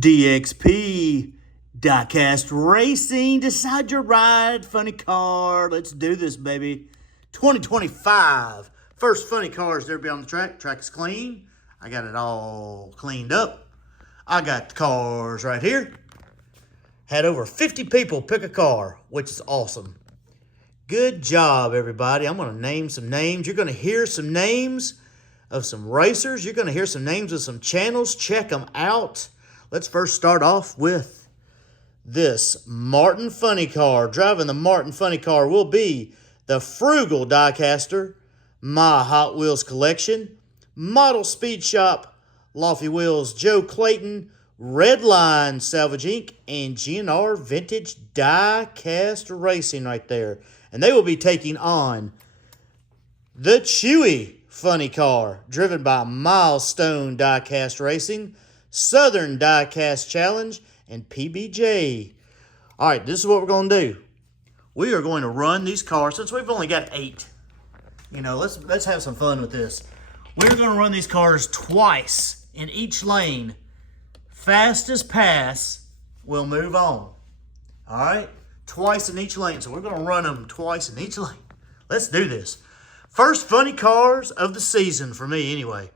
DXP, Diecast Racing, decide your ride, funny car. Let's do this, baby. 2025, first funny cars to ever be on the track. Track is clean. I got it all cleaned up. I got the cars right here. Had over 50 people pick a car, which is awesome. Good job, everybody. I'm going to name some names. You're going to hear some names of some racers. You're going to hear some names of some channels. Check them out. Let's first start off with this Martin Funny Car. Driving the Martin Funny Car will be the Frugal Diecaster, My Hot Wheels Collection, Model Speed Shop, Lofty Wheels, Joe Clayton, Redline Salvage Inc., and GNR Vintage Diecast Racing right there. And they will be taking on the Chewy Funny Car, driven by Milestone Diecast Racing, Southern Diecast Challenge, and PBJ. All right, this is what we're going to do. We are going to run these cars, since we've only got 8. You know, let's have some fun with this. We're going to run these cars twice in each lane. Fastest pass will move on. All right? Twice in each lane. So we're going to run them twice in each lane. Let's do this. First funny cars of the season for me anyway.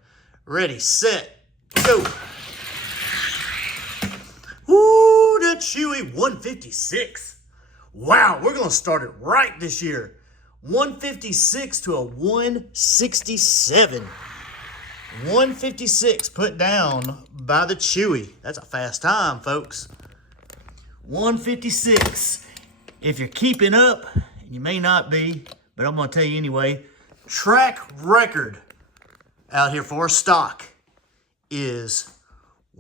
Ready, set, go. Ooh, that Chewy 156. Wow, we're going to start it right this year. 156 to a 167. 156 put down by the Chewy. That's a fast time, folks. 156. If you're keeping up, and you may not be, but I'm going to tell you anyway, track record out here for stock is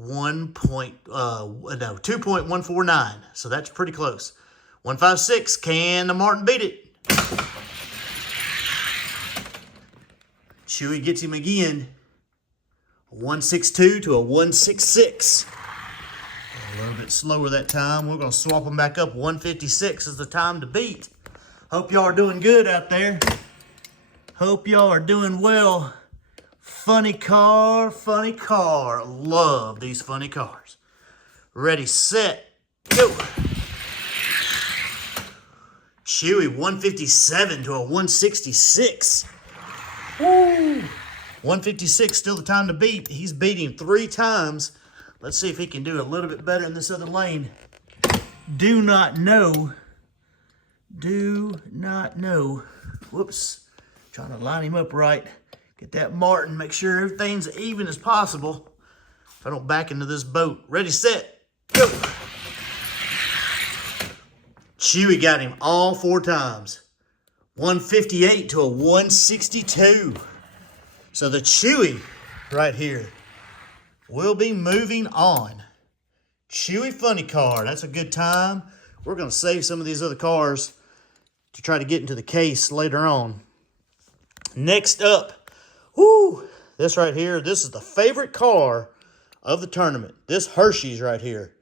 2.149. So that's pretty close. 156. Can the Martin beat it? Chewy gets him again. 162 to a 166. A little bit slower that time. We're going to swap them back up. 156 is the time to beat. Hope y'all are doing good out there. Hope y'all are doing well. Funny car, funny car. Love these funny cars. Ready, set, go. Chewy 157 to a 166. Woo! 156, still the time to beat. He's beat him 3 times. Let's see if he can do a little bit better in this other lane. Do not know. Whoops. Trying to line him up right. Get that Martin. Make sure everything's even as possible. If I don't back into this boat. Ready, set, go. Chewy got him all 4 times. 158 to a 162. So the Chewy right here will be moving on. Chewy Funny Car. That's a good time. We're going to save some of these other cars to try to get into the case later on. Next up, this right here. This is the favorite car of the tournament. This Hershey's right here.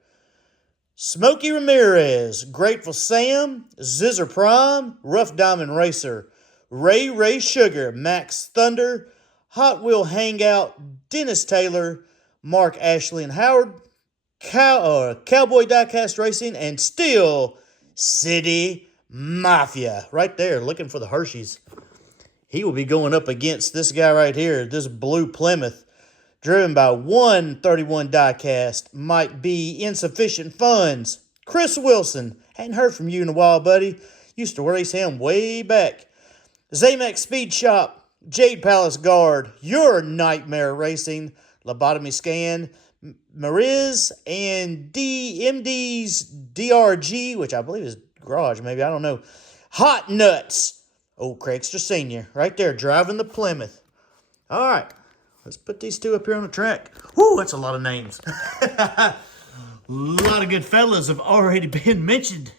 Smokey Ramirez, Grateful Sam, Zizzer Prime, Rough Diamond Racer, Ray Sugar, Max Thunder, Hot Wheel Hangout, Dennis Taylor, Mark Ashley and Howard, Cowboy Diecast Racing, and Steel City Mafia. Right there, looking for the Hershey's. He will be going up against this guy right here, this blue Plymouth, driven by 131 Diecast. Might be insufficient funds. Chris Wilson, hadn't heard from you in a while, buddy. Used to race him way back. Zamex Speed Shop, Jade Palace Guard, Your Nightmare Racing, Lobotomy Scan, Mariz, and MD's DRG, which I believe is Garage, maybe, I don't know. Hot Nuts, old Craigster Sr., right there, driving the Plymouth. All right, let's put these 2 up here on the track. Whoo, that's a lot of names. A lot of good fellas have already been mentioned.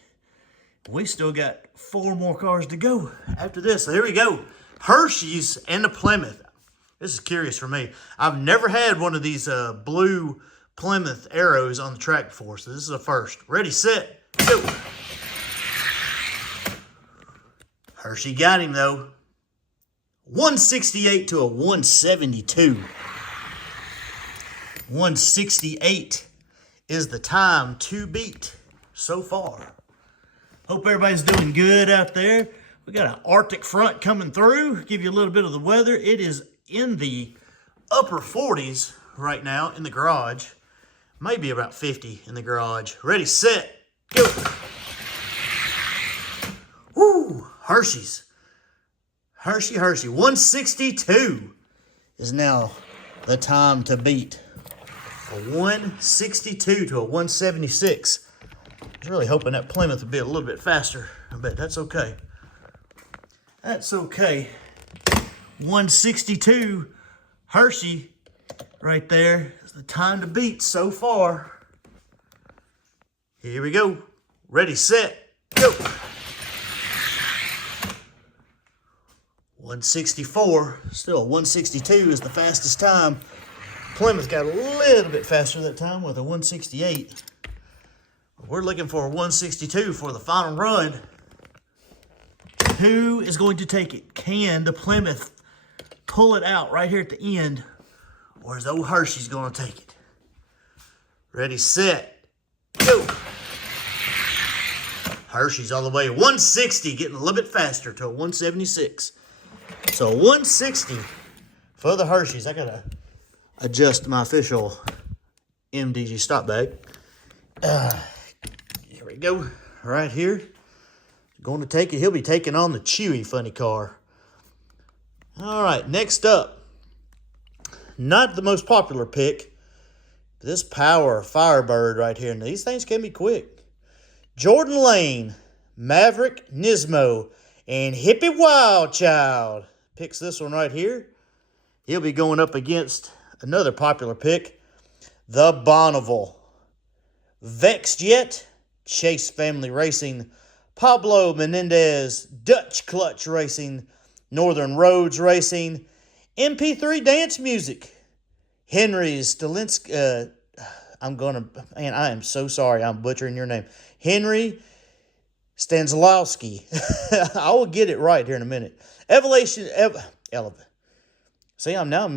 We still got 4 more cars to go after this. So here we go. Hershey's and the Plymouth. This is curious for me. I've never had one of these blue Plymouth arrows on the track before, so this is a first. Ready, set, go. Hershey got him, though. 168 to a 172. 168 is the time to beat so far. Hope everybody's doing good out there. We got an Arctic front coming through. Give you a little bit of the weather. It is in the upper 40s right now in the garage. Maybe about 50 in the garage. Ready, set, go. Woo, Hershey's. Hershey. 162 is now the time to beat. A 162 to a 176. I was really hoping that Plymouth would be a little bit faster. I bet that's okay. That's okay. 162, Hershey, right there is the time to beat so far. Here we go. Ready, set, go. 164, still 162 is the fastest time. Plymouth got a little bit faster that time with a 168. We're looking for a 162 for the final run. Who is going to take it? Can the Plymouth pull it out right here at the end? Or is old Hershey's going to take it? Ready, set, go. Hershey's all the way. 160, getting a little bit faster to a 176. So 160 for the Hershey's. I got to adjust my official MDG stop bag. Here we go. Right here. Going to take it. He'll be taking on the Chewy funny car. All right, next up. Not the most popular pick. This Power Firebird right here. Now, these things can be quick. Jordan Lane, Maverick Nismo, and Hippie Wildchild picks this one right here. He'll be going up against another popular pick, the Bonaval. VexJet, Chase Family Racing, Pablo Menendez, Dutch Clutch Racing, Northern Roads Racing, MP3 Dance Music, Henry Stalinsky, I am so sorry, I'm butchering your name. Henry Stanzlowski. I will get it right here in a minute. I'm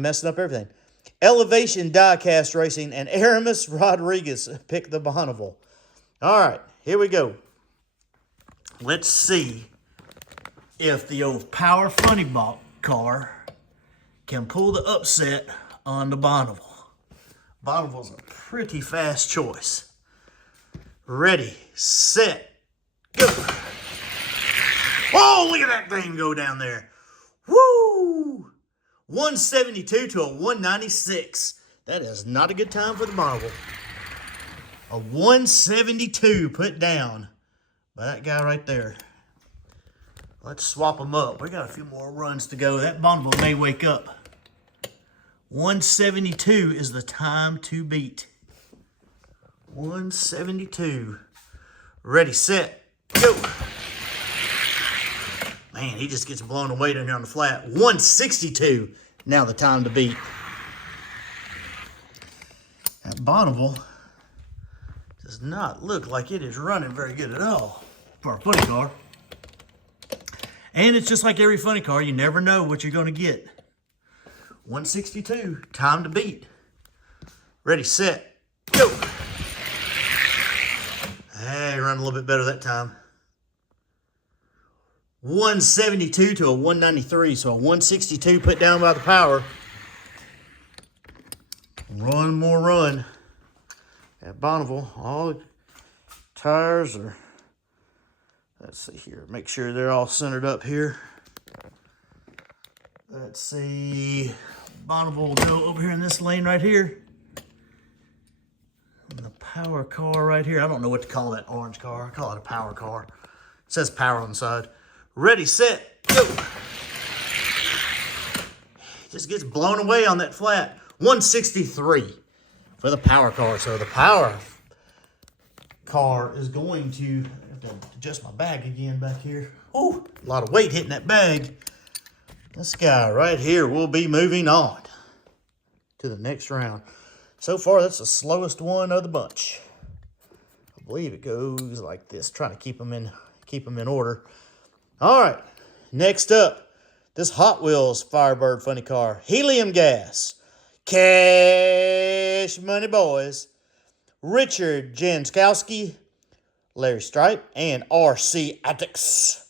messing up everything. Elevation Diecast Racing and Aramis Rodriguez pick the Bonaval. All right, here we go. Let's see if the old Power Funny Bot car can pull the upset on the Bonaval. Bonaval's a pretty fast choice. Ready, set, go. Oh, look at that thing go down there. Woo! 172 to a 196. That is not a good time for the Bonaval. A 172 put down by that guy right there. Let's swap them up. We got a few more runs to go. That Bonaval may wake up. 172 is the time to beat. 172. Ready, set, go. Man, he just gets blown away down here on the flat. 162, now the time to beat. That Bonaval does not look like it is running very good at all for a funny car. And it's just like every funny car, you never know what you're going to get. 162, time to beat. Ready, set, go. Hey, run a little bit better that time. 172 to a 193, so a 162 put down by the Power. One more run at Bonaval. All the tires are, let's see here, make sure they're all centered up here. Let's see, Bonaval will go over here in this lane right here. And the Power car right here, I don't know what to call that orange car. I call it a Power car. It says Power on the side. Ready, set, go. Just gets blown away on that flat. 163 for the Power car. So the Power car is going to, I have to adjust my bag again back here. Oh, a lot of weight hitting that bag. This guy right here will be moving on to the next round. So far, that's the slowest one of the bunch. I believe it goes like this, trying to keep them in order. All right, next up, this Hot Wheels Firebird funny car. Helium gas. Cash money, boys. Richard Janskowski, Larry Stripe, and R.C. Attucks.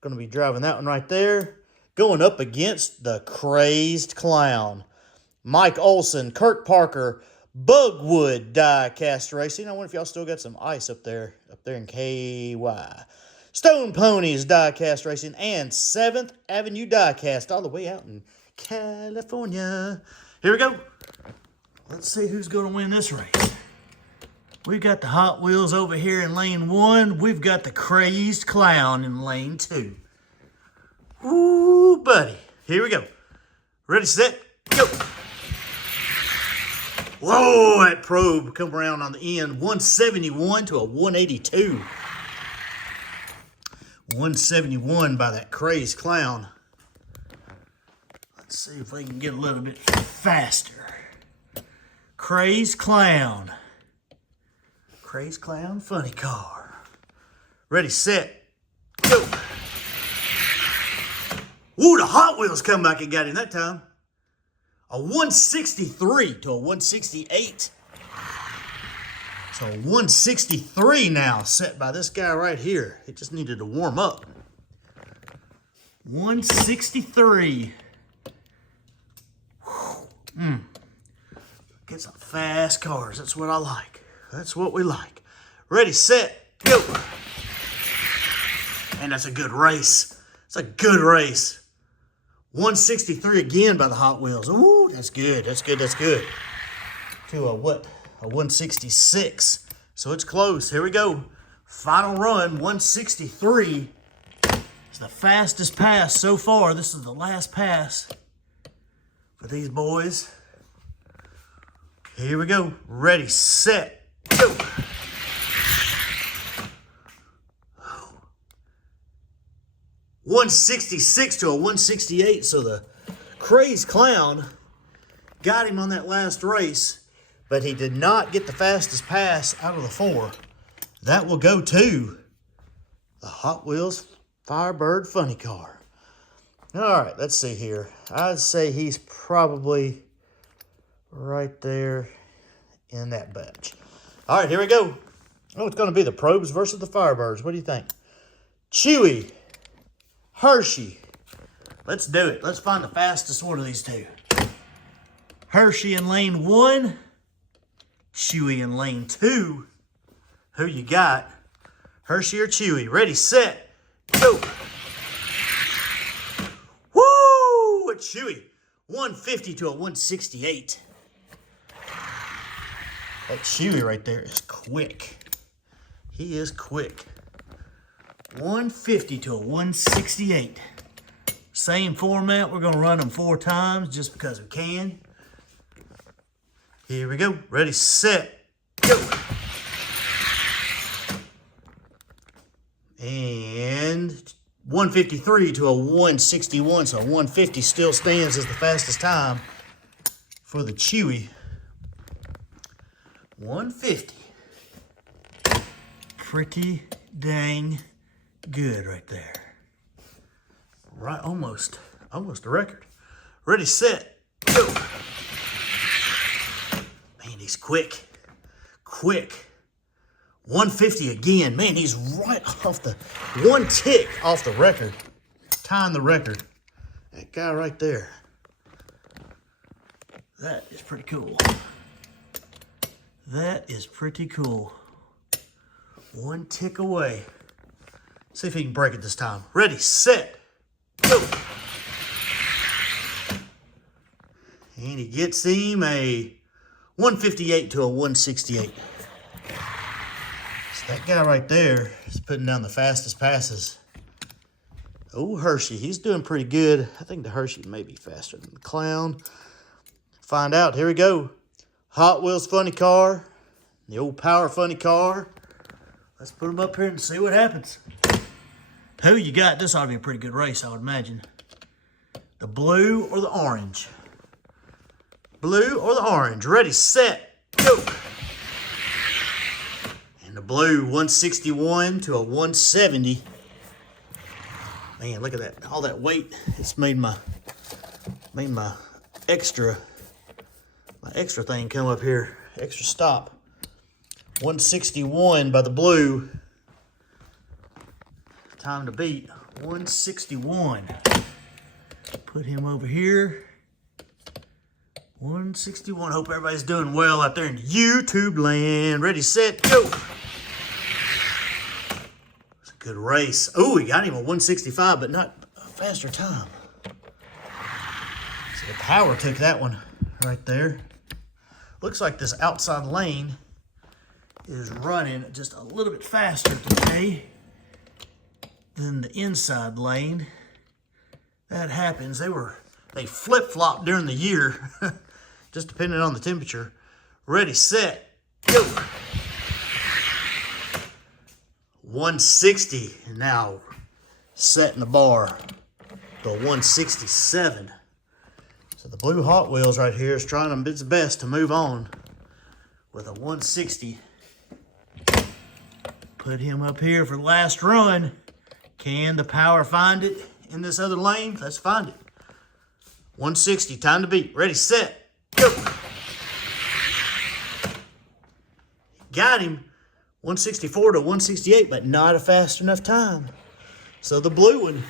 Going to be driving that one right there. Going up against the Crazed Clown. Mike Olson, Kirk Parker, Bugwood Die-Cast Racing. I wonder if y'all still got some ice up there in KY. Stone Ponies Die-Cast Racing and 7th Avenue Die-Cast all the way out in California. Here we go. Let's see who's going to win this race. We've got the Hot Wheels over here in lane 1. We've got the Crazed Clown in lane 2. Ooh, buddy. Here we go. Ready, set, go. Whoa, that probe come around on the end. 171 to a 182. 171 by that Crazed Clown. Let's see if we can get a little bit faster. Crazed Clown. Crazed Clown funny car. Ready, set, go. Ooh, the Hot Wheels come back and got him that time. A 163 to a 168. So 163 now set by this guy right here. It just needed to warm up. 163. Get some fast cars. That's what I like. That's what we like. Ready, set, go. Man, that's a good race. It's a good race. 163 again by the Hot Wheels. Ooh, that's good. That's good. That's good. To a what? A 166. So it's close. Here we go. Final run, 163. It's the fastest pass so far. This is the last pass for these boys. Here we go. Ready, set, go. 166 to a 168. So the Crazed Clown got him on that last race, but he did not get the fastest pass out of the 4. That will go to the Hot Wheels Firebird funny car. All right, let's see here. I'd say he's probably right there in that batch. All right, here we go. Oh, it's going to be the Probes versus the Firebirds. What do you think? Chewy, Hershey. Let's do it. Let's find the fastest one of these two. Hershey in lane 1. Chewy in lane 2. Who you got? Hershey or Chewy? Ready, set, go. Woo! It's Chewy. 150 to a 168. That Chewy right there is quick. He is quick. 150 to a 168. Same format. We're going to run them 4 times just because we can. Here we go. Ready, set, go. And 153 to a 161. So 150 still stands as the fastest time for the Chewy. 150. Pretty dang good right there. Right, almost a record. Ready, set, go. Man, he's quick. 150 again. Man, he's right off the, 1 tick off the record. Tying the record. That guy right there. That is pretty cool. That is pretty cool. 1 tick away. See if he can break it this time. Ready, set, go. And he gets him a 158 to a 168. So that guy right there is putting down the fastest passes. Oh, Hershey, he's doing pretty good. I think the Hershey may be faster than the Clown. Find out. Here we go. Hot Wheels funny car. The old Power funny car. Let's put them up here and see what happens. Who you got? This ought to be a pretty good race, I would imagine. The blue or the orange? Blue or the orange? Ready, set, go. And the blue, 161 to a 170. Man, look at that. All that weight. It's made my extra thing come up here. Extra stop. 161 by the blue. Time to beat. 161. Put him over here. 161. Hope everybody's doing well out there in YouTube land. Ready, set, go. It's a good race. Oh, we got him a 165, but not a faster time. So the power took that one right there. Looks like this outside lane is running just a little bit faster today than the inside lane. That happens. They flip-flop during the year, just depending on the temperature. Ready, set, go. 160, and now setting the bar to a 167. So the blue Hot Wheels right here is trying its best to move on with a 160. Put him up here for the last run. Can the power find it in this other lane? Let's find it. 160, time to beat. Ready, set, go. Got him. 164 to 168, but not a fast enough time. So the blue one,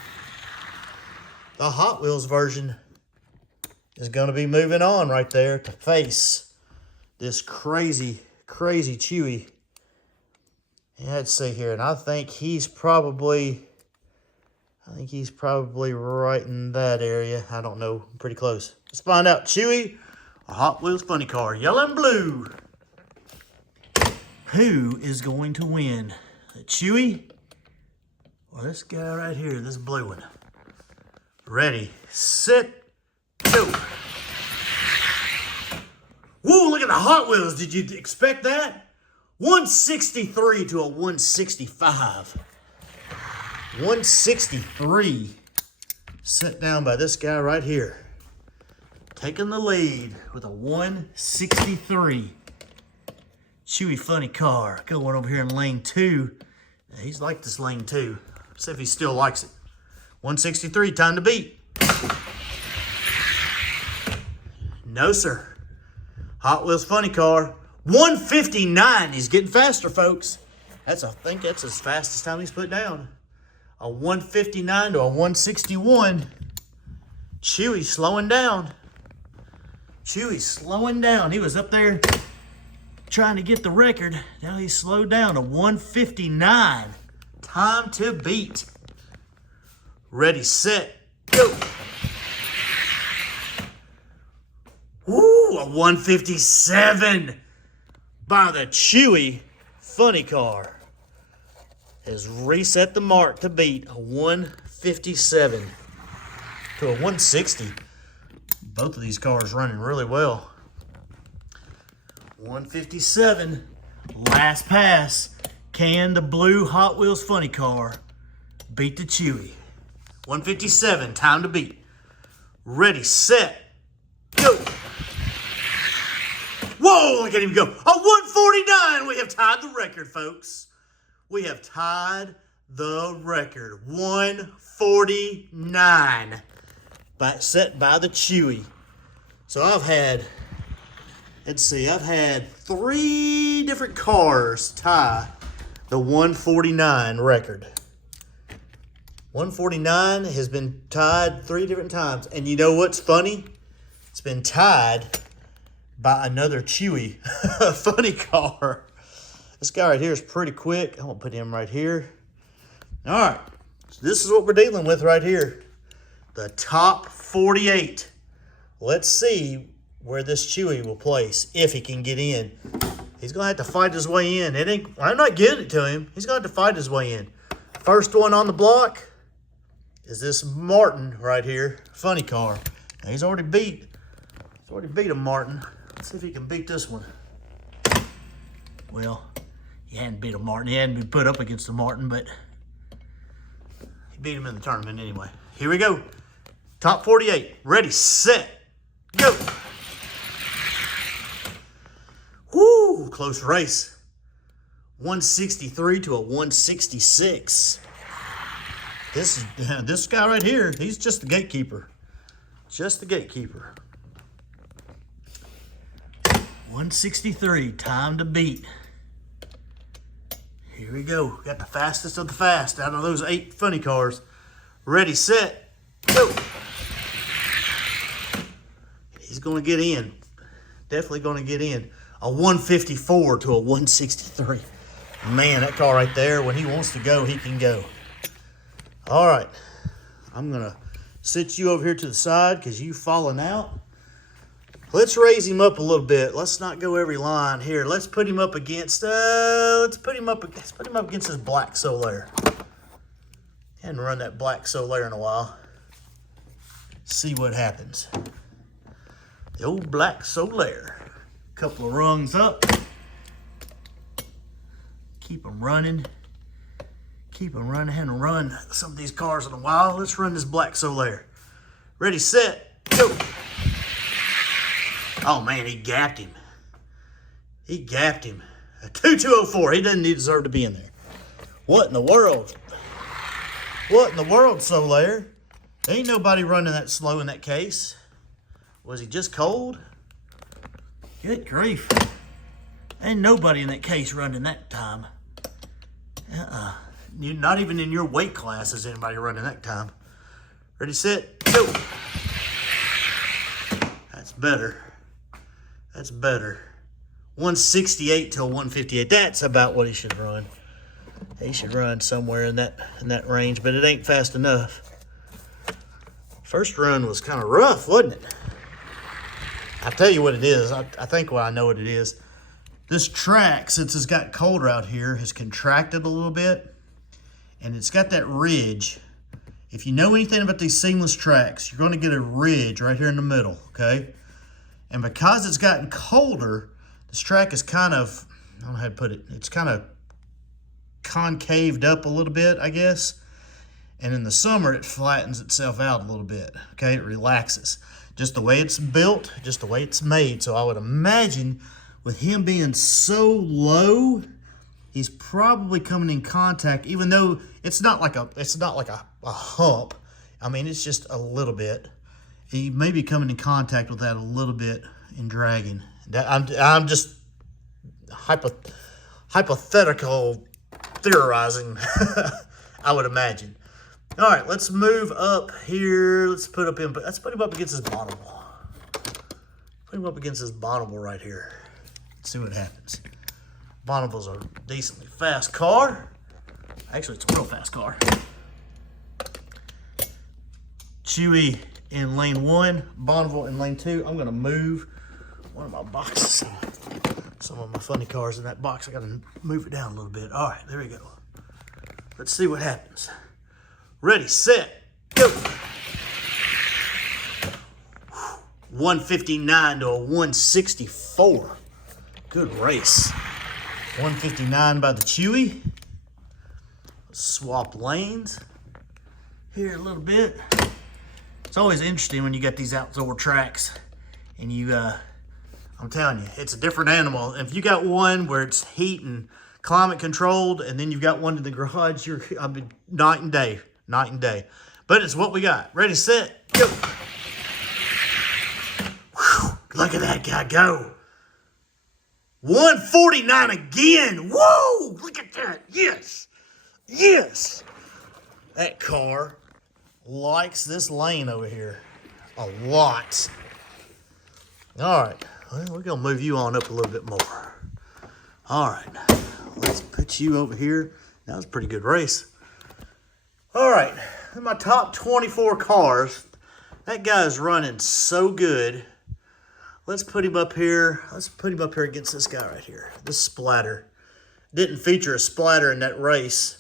the Hot Wheels version, is going to be moving on right there to face this crazy, crazy Chewy. Yeah, let's see here, and I think he's probably right in that area. I don't know, pretty close. Let's find out. Chewy, a Hot Wheels funny car, yellow and blue. Who is going to win? The Chewy or this guy right here, this blue one? Ready, set, go. Whoa, look at the Hot Wheels. Did you expect that? 163 to a 165. 163. Set down by this guy right here. Taking the lead with a 163. Chewy funny car. Going over here in lane 2. Now, he's like this lane 2. See if he still likes it. 163, time to beat. No, sir. Hot Wheels funny car. 159. He's getting faster, folks. I think that's his fastest time he's put down. A 159 to a 161. Chewy slowing down. Chewy slowing down. He was up there trying to get the record. Now he's slowed down to 159. Time to beat. Ready, set, go. Woo, a 157 by the Chewy funny car. Has reset the mark to beat a 157 to a 160. Both of these cars running really well. 157, last pass. Can the blue Hot Wheels funny car beat the Chewy? 157, time to beat. Ready, set, go. Whoa, look at him go. A 149, we have tied the record, folks. We have tied the record. 149 set by the Chewy. So I've had 3 different cars tie the 149 record. 149 has been tied 3 different times. And you know what's funny? It's been tied by another Chewy funny car. This guy right here is pretty quick. I'm going to put him right here. All right. So this is what we're dealing with right here. The top 48. Let's see where this Chewy will place if he can get in. He's going to have to fight his way in. I'm not giving it to him. He's going to have to fight his way in. First one on the block is this Martin right here. Funny car. Now he's already beat a Martin. Let's see if he can beat this one. Well, he hadn't beat a Martin. He hadn't been put up against a Martin, but he beat him in the tournament anyway. Here we go. Top 48. Ready, set, go. Woo, close race. 163 to a 166. This guy right here, he's just the gatekeeper. Just the gatekeeper. 163, time to beat. Here we go. Got the fastest of the fast out of those 8 funny cars. Ready, set, go. He's going to get in. Definitely going to get in. A 154 to a 163. Man, that car right there, when he wants to go, he can go. All right. I'm going to sit you over here to the side because you've fallen out. Let's raise him up a little bit. Let's not go every line here. Let's put him up against, let's put him up against this black Solaire. Hadn't run that black Solaire in a while. See what happens. The old black Solaire. Couple of rungs up. Keep them running. Keep them running. Haven't run some of these cars in a while. Let's run this black Solaire. Ready, set, go. Oh man, he gapped him. He gapped him. A 2204. He doesn't deserve to be in there. What in the world? What in the world, Solaire? Ain't nobody running that slow in that case. Was he just cold? Good grief. Ain't nobody in that case running that time. Not even in your weight class is anybody running that time. Ready, set, go. That's better. That's better. 168 to a 158. That's about what he should run. He should run somewhere in that range, but it ain't fast enough. First run was kind of rough, wasn't it? I'll tell you what it is. I think I know what it is. This track, since it's got colder out here, has contracted a little bit, and it's got that ridge. If you know anything about these seamless tracks, you're going to get a ridge right here in the middle, okay? And because it's gotten colder, this track is kind of, I don't know how to put it, it's kind of concaved up a little bit, I guess. And in the summer, it flattens itself out a little bit, okay? It relaxes. Just the way it's built, just the way it's made. So I would imagine with him being so low, he's probably coming in contact, even though it's not like a hump. I mean, it's just a little bit. He may be coming in contact with that a little bit in dragging. I'm just hypothetical theorizing, I would imagine. All right, let's move up here. Let's put him up against his Bonaval. Put him up against his Bonaval right here. Let's see what happens. Bonaval's a decently fast car. Actually, it's a real fast car. Chewy in lane 1, Bonaval in lane 2. I'm going to move one of my boxes. Some of my funny cars in that box. I got to move it down a little bit. All right, there we go. Let's see what happens. Ready, set, go. 159 to a 164. Good race. 159 by the Chewy. Swap lanes here a little bit. It's always interesting when you got these outdoor tracks and you, I'm telling you, it's a different animal. If you got one where it's heat and climate controlled and then you've got one in the garage, I mean, night and day. Night and day. But it's what we got. Ready, set, go. Whew, look at that guy go. 149 again. Whoa, look at that. Yes. Yes. That car likes this lane over here a lot. All right. Well, we're going to move you on up a little bit more. All right. Let's put you over here. That was a pretty good race. All right, in my top 24 cars, that guy's running so good. Let's put him up here. Let's put him up here against this guy right here. This splatter. Didn't feature a splatter in that race.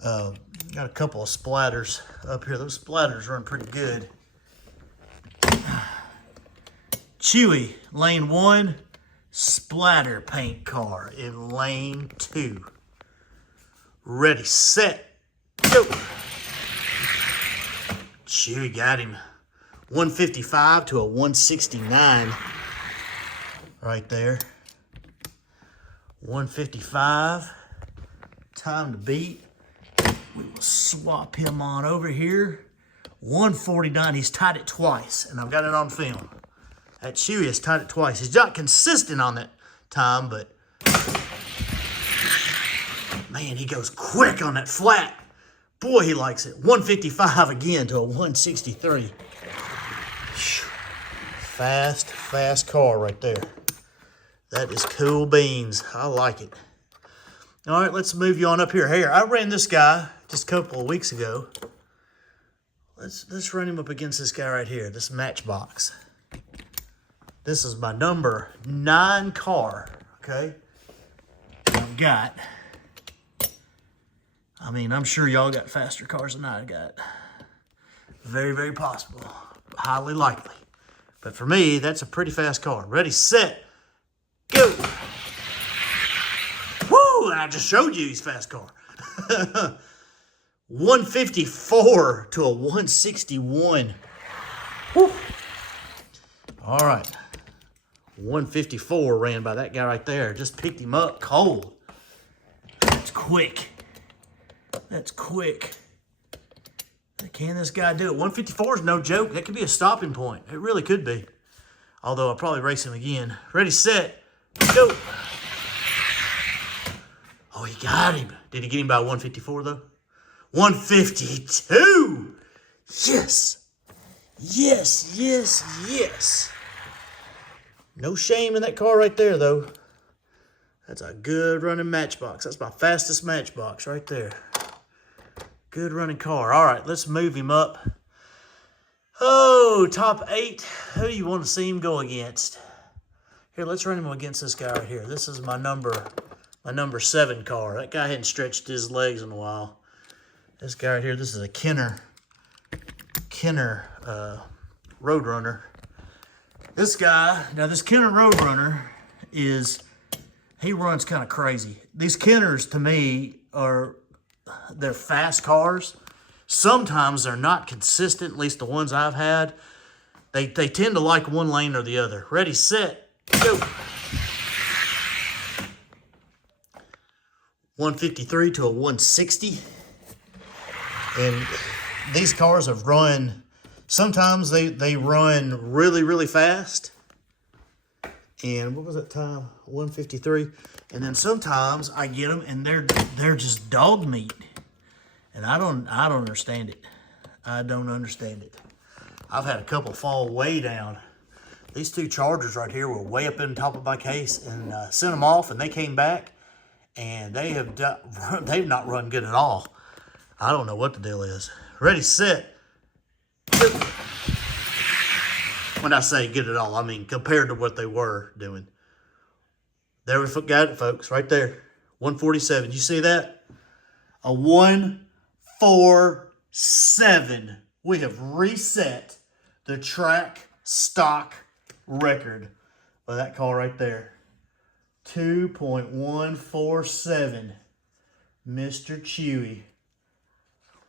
Got a couple of splatters up here. Those splatters run pretty good. Chewy, lane 1, splatter paint car in lane 2. Ready, set, go. Chewy got him. 155 to a 169 right there. 155. Time to beat. We will swap him on over here. 149. He's tied it twice, and I've got it on film. That Chewy has tied it twice. He's not consistent on that time, but Man, he goes quick on that flat. Boy, he likes it. 155 again to a 163. Fast car right there. That is cool beans. I like it. All right, let's move you on up here. Hey, I ran this guy just a couple of weeks ago. Let's run him up against this guy right here, this Matchbox. This is my number 9 car, okay? I've got, I mean, I'm sure y'all got faster cars than I got. Very, very possible. Highly likely. But for me, that's a pretty fast car. Ready, set, go. Woo! And I just showed you his fast car. 154 to a 161. Woo. All right. 154 ran by that guy right there. Just picked him up cold. That's quick. That's quick. Can this guy do it? 154 is no joke. That could be a stopping point. It really could be. Although I'll probably race him again. Ready, set, go. Oh, he got him. Did he get him by 154 though? 152. Yes. Yes, yes, yes. No shame in that car right there, though. That's a good running Matchbox. That's my fastest Matchbox right there. Good running car. All right, let's move him up. Oh, top 8. Who do you want to see him go against? Here, let's run him against this guy right here. This is my number 7 car. That guy hadn't stretched his legs in a while. This guy right here, this is a Kenner Roadrunner. This guy, now this Kenner Roadrunner he runs kind of crazy. These Kenners, to me, they're fast cars. Sometimes they're not consistent, at least the ones I've had. They tend to like one lane or the other. Ready, set, go. 153 to a 160. And these cars have run, sometimes they run really, really fast. And what was that time? 153. And then sometimes I get them and they're just dog meat. And I don't understand it. I don't understand it. I've had a couple fall way down. These 2 Chargers right here were way up in the top of my case, and sent them off, and they came back, and they've not run good at all. I don't know what the deal is. Ready, set, go. When I say good at all, I mean compared to what they were doing. There we got it, folks, right there. 147. You see that? A 147. We have reset the track stock record for that car right there. 2.147. Mr. Chewy.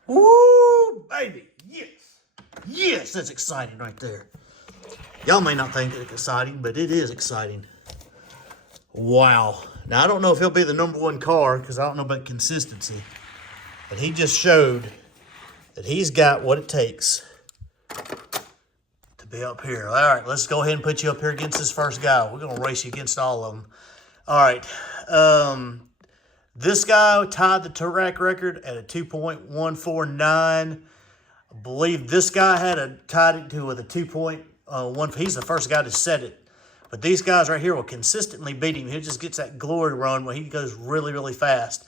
Woo, baby. Yes. Yes, that's exciting right there. Y'all may not think it's exciting, but it is exciting. Wow. Now, I don't know if he'll be the number 1 car because I don't know about consistency. But he just showed that he's got what it takes to be up here. All right, let's go ahead and put you up here against this first guy. We're going to race you against all of them. All right. This guy tied the track record at a 2.149. I believe this guy tied it with a 2.1. He's the first guy to set it. But these guys right here will consistently beat him. He just gets that glory run where he goes really, really fast.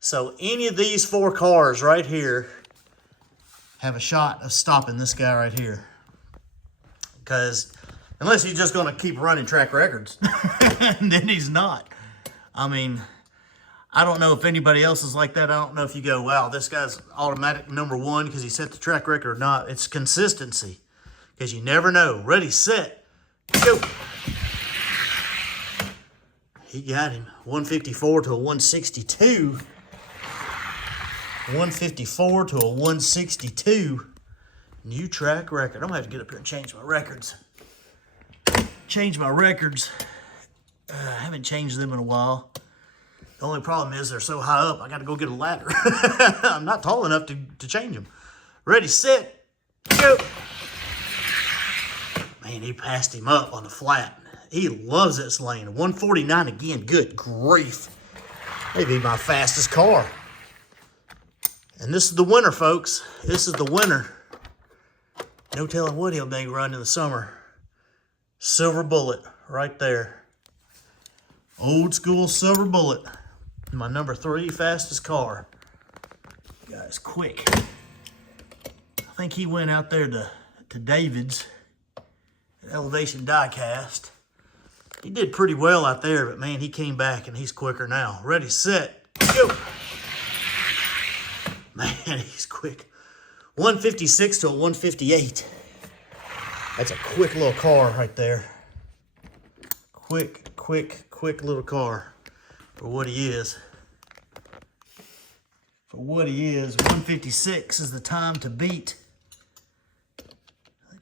So any of these 4 cars right here have a shot of stopping this guy right here. Because unless he's just going to keep running track records. And then he's not. I mean, I don't know if anybody else is like that. I don't know if you go, wow, this guy's automatic number 1 because he set the track record or not. It's consistency. Because you never know. Ready, set, go. He got him. 154 to a 162. 154 to a 162. New track record. I'm going to have to get up here and change my records. I haven't changed them in a while. The only problem is they're so high up, I got to go get a ladder. I'm not tall enough to change them. Ready, set, go. Man, he passed him up on the flat. He loves this lane. 149 again. Good grief. Maybe my fastest car. And this is the winner, folks. This is the winner. No telling what he'll be running in the summer. Silver Bullet right there. Old school Silver Bullet. My number 3 fastest car. Guy's quick. I think he went out there to David's Elevation Diecast. He did pretty well out there, but man, he came back and he's quicker now. Ready, set, go. Man, he's quick. 156 to a 158. That's a quick little car right there. Quick little car for what he is. For what he is, 156 is the time to beat.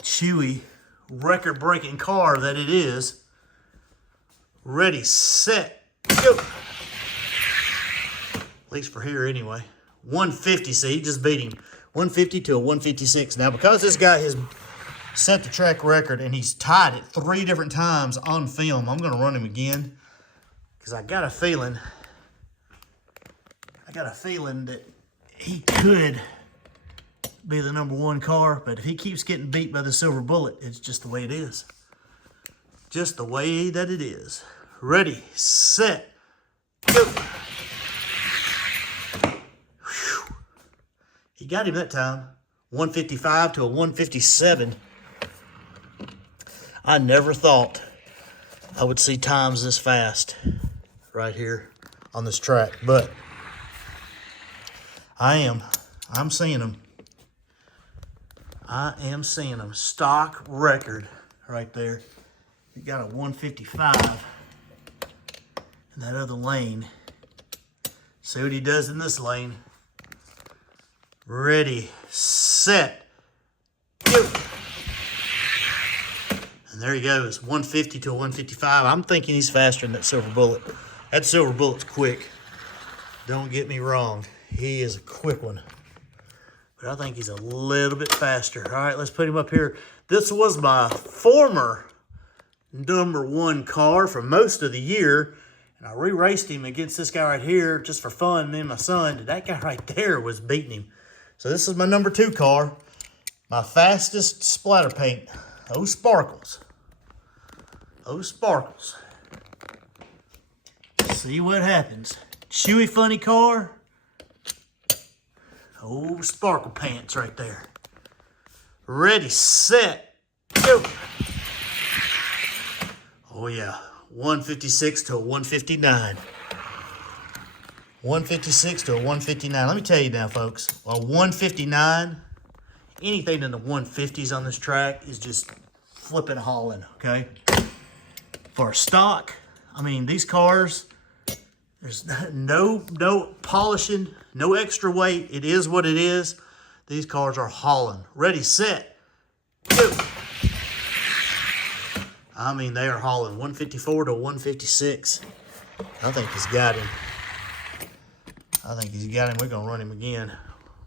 Chewy, record-breaking car that it is. Ready, set, go. At least for here anyway. 150, see, he just beat him. 150 to a 156. Now, because this guy has set the track record and he's tied it 3 different times on film, I'm going to run him again because I got a feeling that he could be the number 1 car, but if he keeps getting beat by the Silver Bullet, it's just the way it is. Just the way that it is. Ready, set, go. Whew. He got him that time. 155 to a 157. I never thought I would see times this fast right here on this track, but I'm seeing them. I am seeing them. Stock record right there. You got a 155 in that other lane. See what he does in this lane. Ready, set, go. And there he goes, 150 to a 155. I'm thinking he's faster than that Silver Bullet. That Silver Bullet's quick. Don't get me wrong. He is a quick one. But I think he's a little bit faster. All right, let's put him up here. This was my former number 1 car for most of the year. And I re-raced him against this guy right here just for fun. And then my son, that guy right there was beating him. So this is my number 2 car. My fastest splatter paint. Oh, sparkles. Oh, sparkles. See what happens. Chewy funny car. Oh, sparkle pants right there. Ready, set, go. Oh, yeah. 156 to a 159. 156 to a 159. Let me tell you now, folks. A 159, anything in the 150s on this track is just flipping hauling, okay? For stock, I mean, these cars, there's no polishing, no extra weight. It is what it is. These cars are hauling. Ready, set, go. I mean, they are hauling. 154 to 156. I think he's got him. We're going to run him again.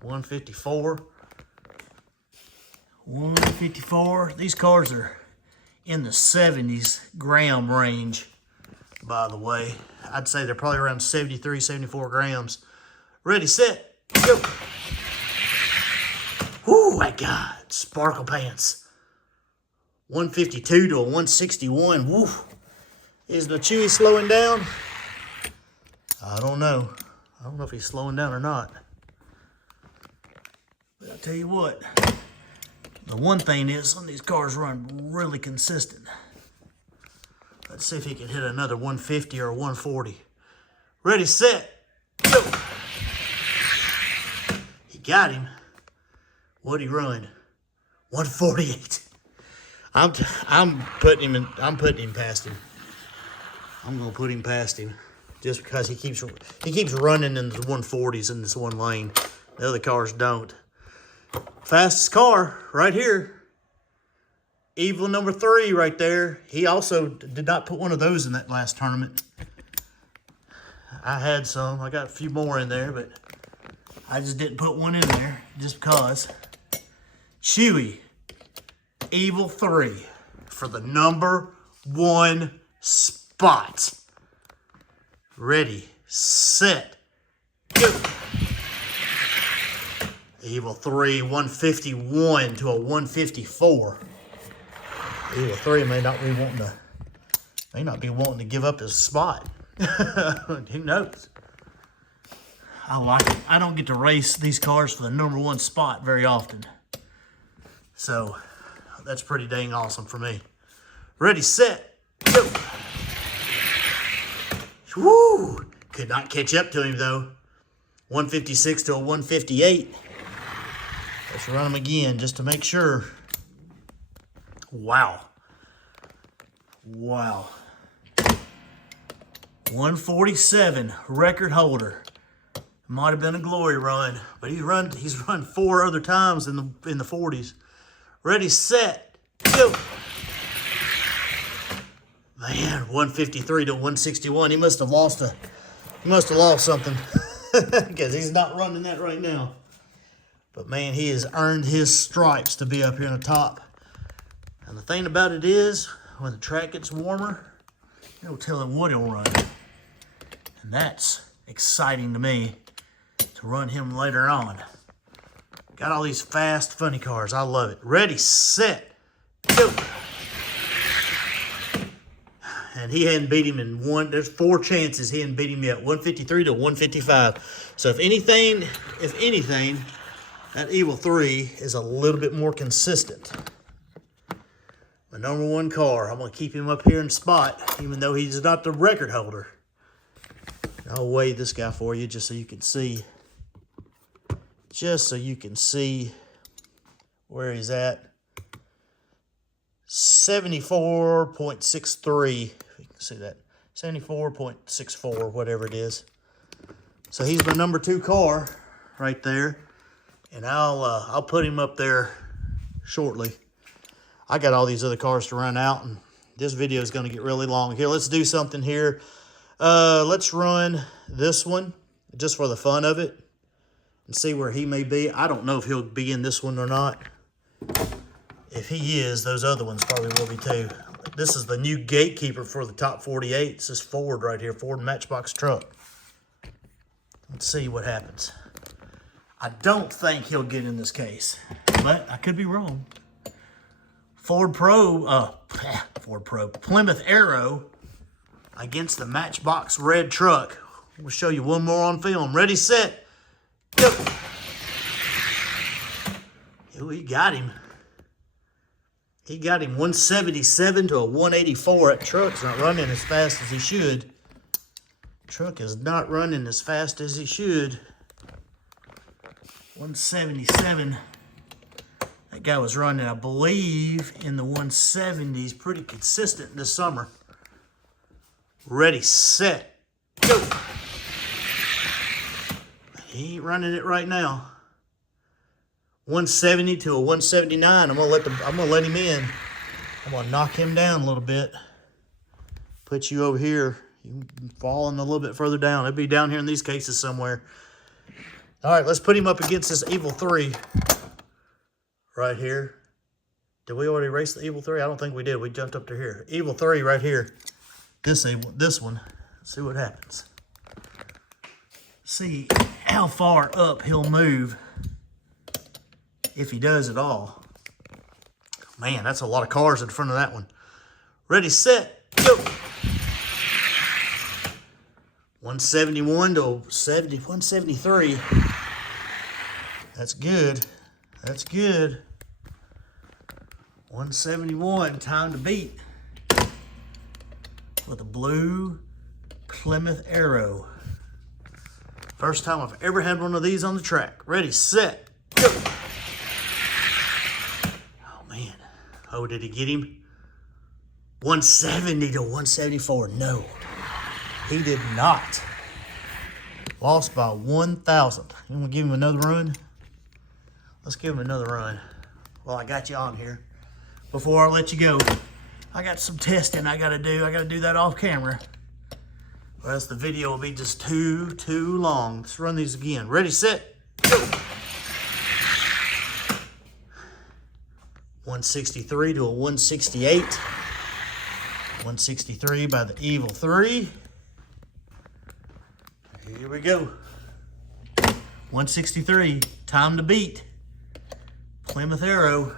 154. 154. These cars are in the 70s gram range, by the way. I'd say they're probably around 73, 74 grams. Ready, set, go. Whoo, my God. Sparkle pants. 152 to a 161. Woo. Is the Chewy slowing down? I don't know. I don't know if he's slowing down or not. But I'll tell you what. The one thing is, some of these cars run really consistent. Let's see if he can hit another 150 or a 140. Ready, set, go. He got him. What'd he run? 148. I'm putting him past him. I'm gonna put him past him just because he keeps running in the 140s in this one lane. The other cars don't. Fastest car right here. Evil number 3 right there. He also did not put one of those in that last tournament. I had some. I got a few more in there, but I just didn't put one in there just because. Chewy. Evil 3 for the number 1 spot. Ready, set, go. Evil 3, 151 to a 154. Evil 3 may not be wanting to give up his spot. Who knows? I like it. I don't get to race these cars for the #1 spot very often. So that's pretty dang awesome for me. Ready, set, go. Woo! Could not catch up to him though. 156 to a 158. Let's run him again just to make sure. Wow. Wow. 147, record holder. Might have been a glory run, but he's run 4 other times in the 40s. Ready, set, go. Man, 153 to 161. He must have lost something because he's not running that right now. But man, he has earned his stripes to be up here on the top. And the thing about it is, when the track gets warmer, it'll tell him what he'll run. And that's exciting to me to run him later on. Got all these fast, funny cars. I love it. Ready, set, go. And he hadn't beat him in one. There's 4 chances he hadn't beat him yet. 153 to 155. So if anything, that Evil 3 is a little bit more consistent. My #1 car. I'm going to keep him up here in spot, even though he's not the record holder. I'll weigh this guy for you just so you can see. Just so you can see where he's at. 74.63. If you can see that. 74.64, whatever it is. So he's my #2 car right there. And I'll put him up there shortly. I got all these other cars to run out, and this video is going to get really long. Here, let's do something here. Let's run this one just for the fun of it and see where he may be. I don't know if he'll be in this one or not. If he is, those other ones probably will be too. This is the new gatekeeper for the top 48. It's this Ford right here, Ford Matchbox truck. Let's see what happens. I don't think he'll get in this case, but I could be wrong. Plymouth Arrow against the Matchbox red truck. We'll show you one more on film. Ready, set, go. Ooh, he got him. He got him 177 to a 184. That truck's not running as fast as he should. Truck is not running as fast as he should. 177. That guy was running, I believe, in the 170s. Pretty consistent this summer. Ready, set, go. He ain't running it right now. 170 to a 179. I'm gonna let him in. I'm gonna knock him down a little bit. Put you over here. You can fall in a little bit further down. It'll be down here in these cases somewhere. All right, let's put him up against this Evil 3 right here. Did we already race the Evil 3? I don't think we did. We jumped up to here. Evil 3 right here. This one. Let's see what happens. See how far up he'll move, if he does at all. Man, that's a lot of cars in front of that one. Ready, set, go. 171 to 173. That's good. That's good. 171, time to beat. With a blue Plymouth Arrow. First time I've ever had one of these on the track. Ready, set, go. Oh, man. Oh, did he get him? 170 to 174. No, he did not. Lost by 1,000. You want to give him another run? Let's give him another run. Well, I got you on here. Before I let you go, I got some testing I got to do. I got to do that off camera, or else the video will be just too long. Let's run these again. Ready, set, go. 163 to a 168. 163 by the Evil 3. Here we go. 163, time to beat. Plymouth Arrow.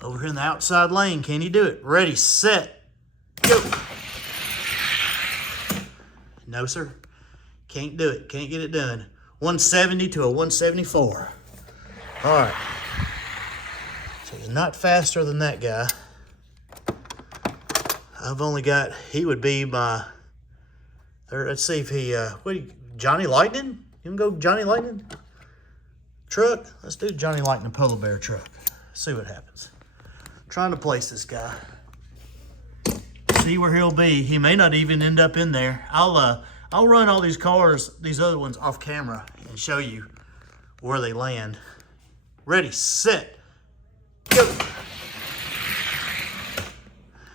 Over here in the outside lane, can he do it? Ready, set, go. No, sir. Can't do it. Can't get it done. 170 to a 174. All right. So he's not faster than that guy. I've only got, he would be my third. Let's see if he, Johnny Lightning? You can go Johnny Lightning? Truck? Let's do Johnny Lightning Polar Bear truck. See what happens. Trying to place this guy. See where he'll be. He may not even end up in there. I'll run all these cars, these other ones, off camera and show you where they land. Ready, set, go.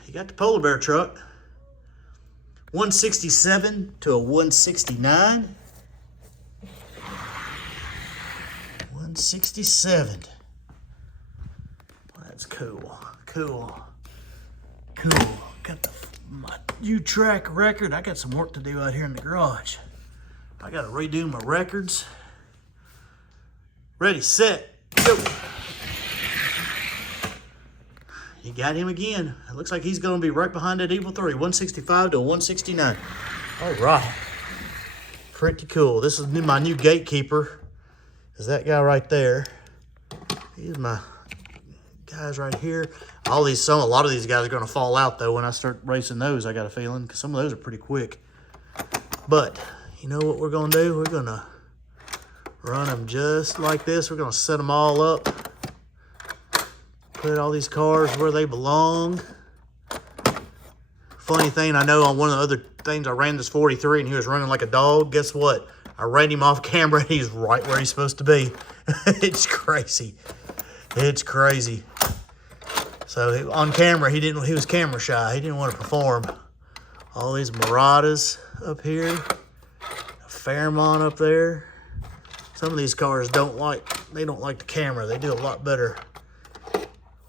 You got the Polar Bear truck. 167 to a 169. 167. That's cool. Cool. Got my new track record. I got some work to do out here in the garage. I got to redo my records. Ready, set, go. You got him again. It looks like he's going to be right behind that Evil 3. 165 to 169. All right. Pretty cool. This is my new gatekeeper. Is that guy right there. He's my guys right here. A lot of these guys are going to fall out, though, when I start racing those, I got a feeling, because some of those are pretty quick. But you know what we're going to do? We're going to run them just like this. We're going to set them all up. Put all these cars where they belong. Funny thing, I know on one of the other things, I ran this 43 and he was running like a dog. Guess what? I ran him off camera and he's right where he's supposed to be. It's crazy. It's crazy. So on camera, he was camera shy. He didn't want to perform. All these Muratas up here. A Fairmont up there. Some of these cars don't like the camera. They do a lot better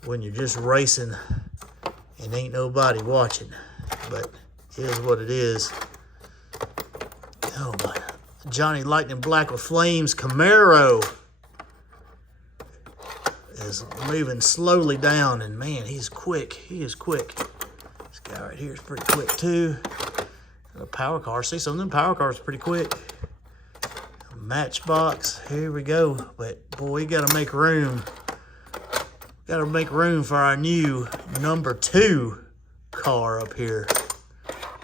when you're just racing and ain't nobody watching. But it is what it is. Oh my. Johnny Lightning Black with Flames Camaro is moving slowly down, and man, he's quick. He is quick. This guy right here is pretty quick too. A power car. See, some of them power cars are pretty quick. Matchbox. Here we go. But boy, we got to make room. Got to make room for our new number 2 car up here.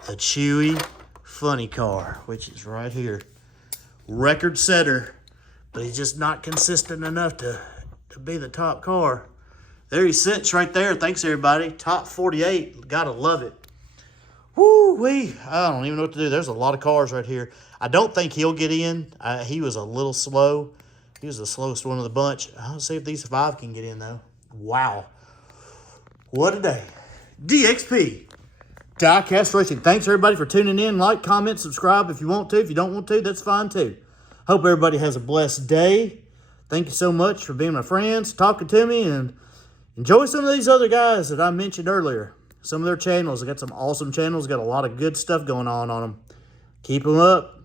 The Chewy Funny Car, which is right here. Record setter, but he's just not consistent enough to be the top car. There he sits right there. Thanks, everybody. Top 48. Gotta love it. Woo-wee. I don't even know what to do. There's a lot of cars right here. I don't think he'll get in. He was a little slow. He was the slowest one of the bunch. I'll see if these 5 can get in, though. Wow. What a day. DXP. Diecast Racing. Thanks, everybody, for tuning in. Like, comment, subscribe if you want to. If you don't want to, that's fine, too. Hope everybody has a blessed day. Thank you so much for being my friends, talking to me, and enjoy some of these other guys that I mentioned earlier. Some of their channels. They got some awesome channels. Got a lot of good stuff going on them. Keep them up.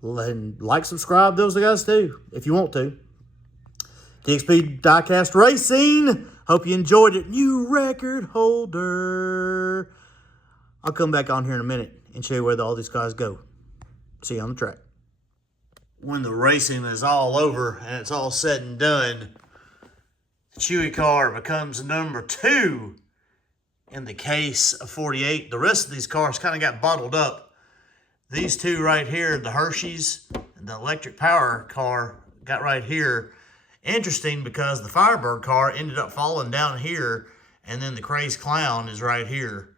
And like, subscribe those guys, too, if you want to. DXP Diecast Racing. Hope you enjoyed it. New record holder. I'll come back on here in a minute and show you where all these guys go. See you on the track. When the racing is all over and it's all said and done, the Chewy car becomes number 2 in the case of 48. The rest of these cars kind of got bottled up. These 2 right here, the Hershey's and the electric power car, got right here. Interesting because the Firebird car ended up falling down here, and then the Crazed Clown is right here.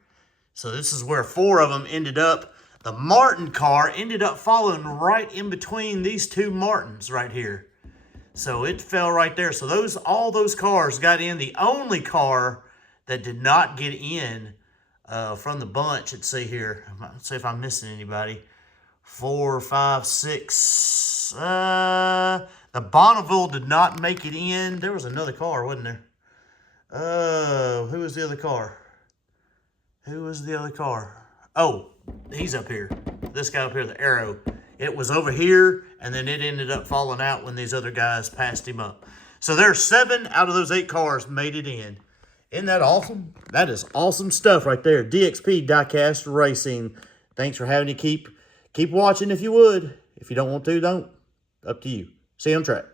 So this is where 4 of them ended up. The Martin car ended up falling right in between these 2 Martins right here. So it fell right there. So all those cars got in. The only car that did not get in from the bunch, let's see here. Let's see if I'm missing anybody. 4, 5, 6. The Bonaval did not make it in. There was another car, wasn't there? Who was the other car? Who was the other car? Oh, he's up here. This guy up here, the Arrow. It was over here, and then it ended up falling out when these other guys passed him up. So there's 7 out of those 8 cars made it in. Isn't that awesome? That is awesome stuff right there. DXP Diecast Racing. Thanks for having me. Keep watching if you would. If you don't want to, don't. Up to you. See you on track.